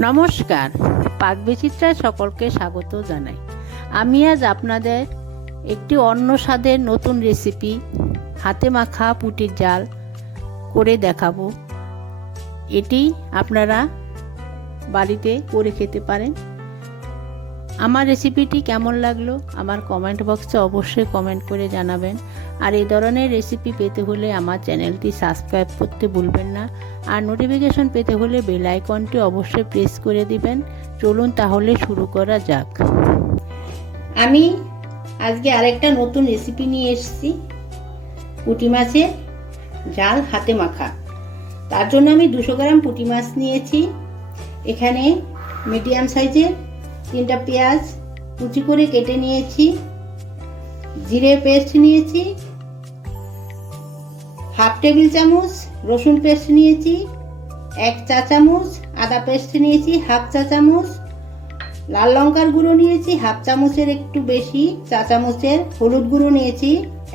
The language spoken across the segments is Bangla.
নমস্কার, পাকবিচিত্রায় সকলকে স্বাগত জানাই। আমি আজ আপনাদের একটি অন্য স্বাদের নতুন রেসিপি হাতে মাখা পুঁটির জাল করে দেখাবো। এটি আপনারা বাড়িতে করে খেতে পারেন। আমার রেসিপিটি কেমন লাগলো আমার কমেন্ট বক্সে অবশ্যই কমেন্ট করে জানাবেন। আর এই ধরনের রেসিপি পেতে হলে আমার চ্যানেলটি সাবস্ক্রাইব করতে ভুলবেন না। আর নোটিফিকেশন পেতে হলে বেল আইকনটি অবশ্যই প্রেস করে দিবেন। চলুন তাহলে শুরু করা যাক। আমি আজকে আরেকটা নতুন রেসিপি নিয়ে এসেছি, পুঁটি মাছের জাল হাতে মাখা। তার জন্য আমি 200 গ্রাম পুঁটি মাছ নিয়েছি। এখানে মিডিয়াম সাইজের 3টা পেঁয়াজ কুচি করে কেটে নিয়েছি, জিরে পেস্ট নিয়েছি, হাফ টেবিল চামচ রসুন পেস্ট নিয়েছি, 1 চা চামচ আদা পেস্ট নিয়েছি, হাফ চা চামচ লাল লঙ্কার গুঁড়ো নিয়েছি, হাফ চামচের একটু বেশি চা চামচের হলুদ গুঁড়ো নিয়েছি,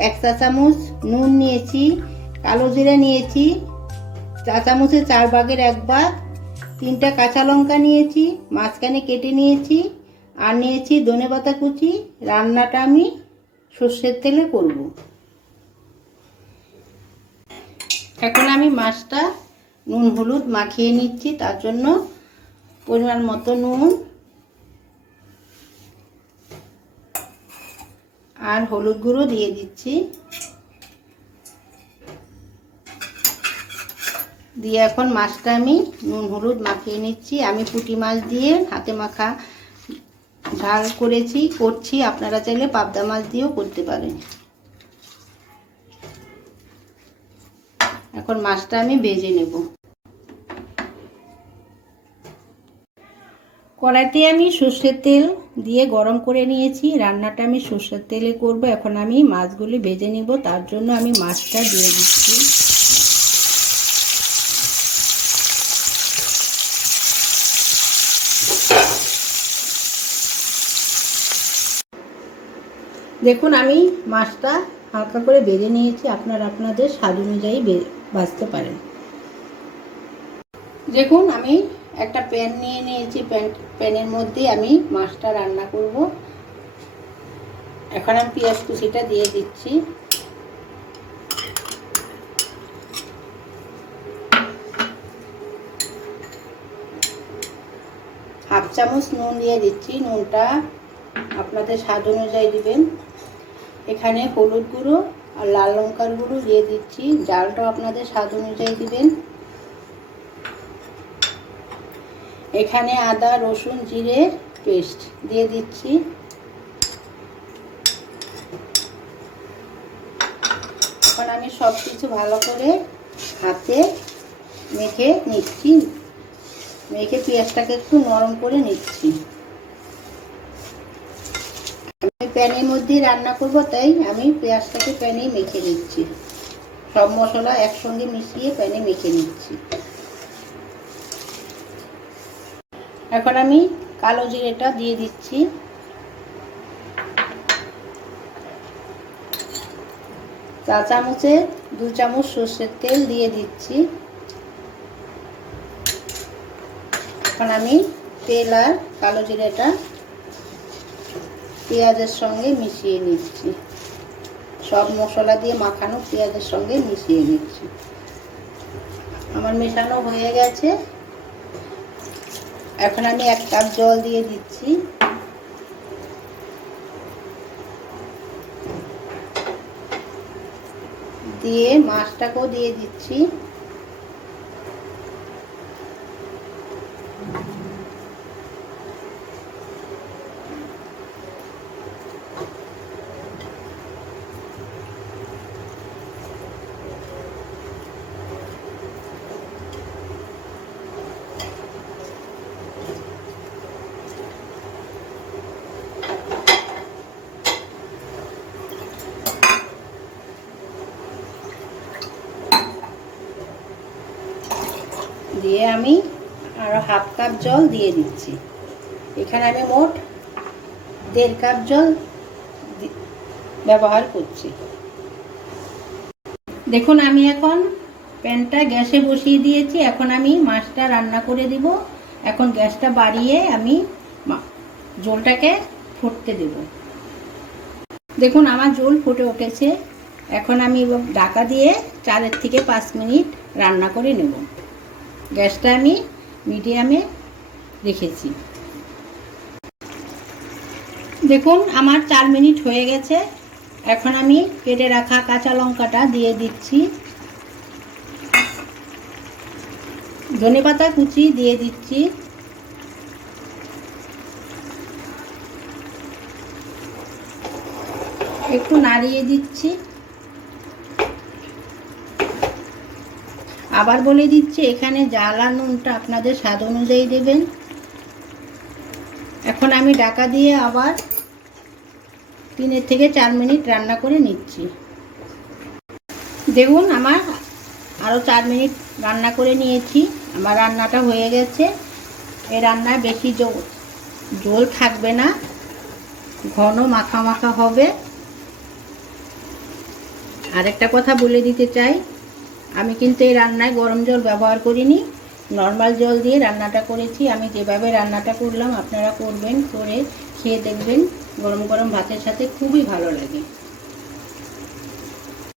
1 চা চামচ নুন নিয়েছি, কালো জিরা নিয়েছি চা চামচের 4 ভাগের 1 ভাগ, 3টা কাঁচা লঙ্কা নিয়েছি মাঝখানে কেটে নিয়েছি, আর নিয়েছি ধনেপাতা কুচি। রান্নাটা আমি সর্ষের তেলে করব। এখন আমি মাছটা নুন হলুদ মাখিয়ে নিচ্ছি। তার জন্য পরিমাণ মতো নুন আর হলুদ গুঁড়ো দিয়ে দিচ্ছি, দিয়ে এখন মাছটা আমি নুন হলুদ মাখিয়ে নিচ্ছি। আমি পুঁটি মাছ দিয়ে হাতে মাখা ঝাল করছি, আপনারা চাইলে পাবদা মাছ দিয়েও করতে পারেন। এখন মাছটা আমি ভেজে নেব। কড়াইতে আমি সর্ষের তেল দিয়ে গরম করে নিয়েছি। রান্নাটা আমি সর্ষের তেলে করব। এখন আমি মাছগুলি ভেজে নেব। তার জন্য আমি মাছটা দিয়ে দিচ্ছি। দেখুন আমি মাছটা হালকা করে ভেজে নিয়েছি। আপনারা আপনাদের স্বাদ অনুযায়ী ভাজতে পারেন। দেখুন আমি একটা প্যান নিয়ে নিয়েছি, প্যানের মধ্যে আমি মাছটা রান্না করব। এখন আমি পেঁয়াজ কুচিটা দিয়ে দিচ্ছি, হাফ চামচ নুন দিয়ে দিচ্ছি, নুনটা আপনাদের স্বাদ অনুযায়ী দিবেন। এখানে হলুদ গুঁড়ো আর লাল লঙ্কার গুঁড়ো দিয়ে দিচ্ছি, জালটা আপনাদের স্বাদ অনুযায়ী দিবেন। এখানে আদা রসুন জিরে পেস্ট দিয়ে দিচ্ছি। এখন আমি সব কিছু ভালো করে হাতে মেখে নিচ্ছি, মেখে পেঁয়াজটাকে একটু নরম করে নিচ্ছি। আমি প্যানের মধ্যেই রান্না করব, তাই আমি পেঁয়াজটাকে প্যানেই মেখে নিচ্ছি। সব মশলা একসঙ্গে মিশিয়ে প্যানে মেখে নিচ্ছি। এখন আমি কালো জিরেটা দিয়ে দিচ্ছি, চা চামচে 2 চামচ সর্ষের তেল দিয়ে দিচ্ছি। এখন আমি তেল আর কালো জিরেটা পেঁয়াজের সঙ্গে মিশিয়ে নিচ্ছি, সব মশলা দিয়ে মাখানো পেঁয়াজের সঙ্গে মিশিয়ে নিচ্ছি। আমার মেশানো হয়ে গেছে। এখন আমি 1 কাপ জল দিয়ে দিচ্ছি, দিয়ে মাছটাকেও দিয়ে দিচ্ছি। দিয়ে আমি আরো হাফ কাপ জল দিয়ে দিচ্ছি। এখানে আমি মোট 1.5 কাপ জল ব্যবহার করছি। দেখুন আমি এখন প্যানটা গ্যাসে বসিয়ে দিয়েছি। এখন আমি মাছটা রান্না করে দিব। এখন গ্যাসটা বাড়িয়ে আমি ঝোলটাকে ফুটতে দেব। দেখুন আমার ঝোল ফুটে উঠেছে। এখন আমি ঢাকা দিয়ে 4 থেকে 5 মিনিট রান্না করে নেব। গ্যাসটা আমি মিডিয়ামে রেখেছি। দেখুন আমার 4 মিনিট হয়ে গেছে। এখন আমি কেটে রাখা কাঁচা লঙ্কাটা দিয়ে দিচ্ছি, ধনেপাতা কুচি দিয়ে দিচ্ছি, একটু নাড়িয়ে দিচ্ছি। আবার বলে দিচ্ছি, এখানে ঝাল আর নুনটা আপনাদের স্বাদ অনুযায়ী দেবেন। এখন আমি ঢাকা দিয়ে আবার 3 থেকে 4 মিনিট রান্না করে নিচ্ছি। দেখুন আমার আরও 4 মিনিট রান্না করে নিয়েছি। আমার রান্নাটা হয়ে গেছে। এই রান্নায় বেশি ঝোল থাকবে না, ঘন মাখা মাখা হবে। আরেকটা কথা বলে দিতে চাই, আমি কিন্তু এই রান্নায় গরম জল ব্যবহার করিনি, নর্মাল জল দিয়ে রান্নাটা করেছি। আমি যেভাবে রান্নাটা করলাম আপনারা করবেন, করে খেয়ে দেখবেন, গরম গরম ভাতের সাথে খুবই ভালো লাগে।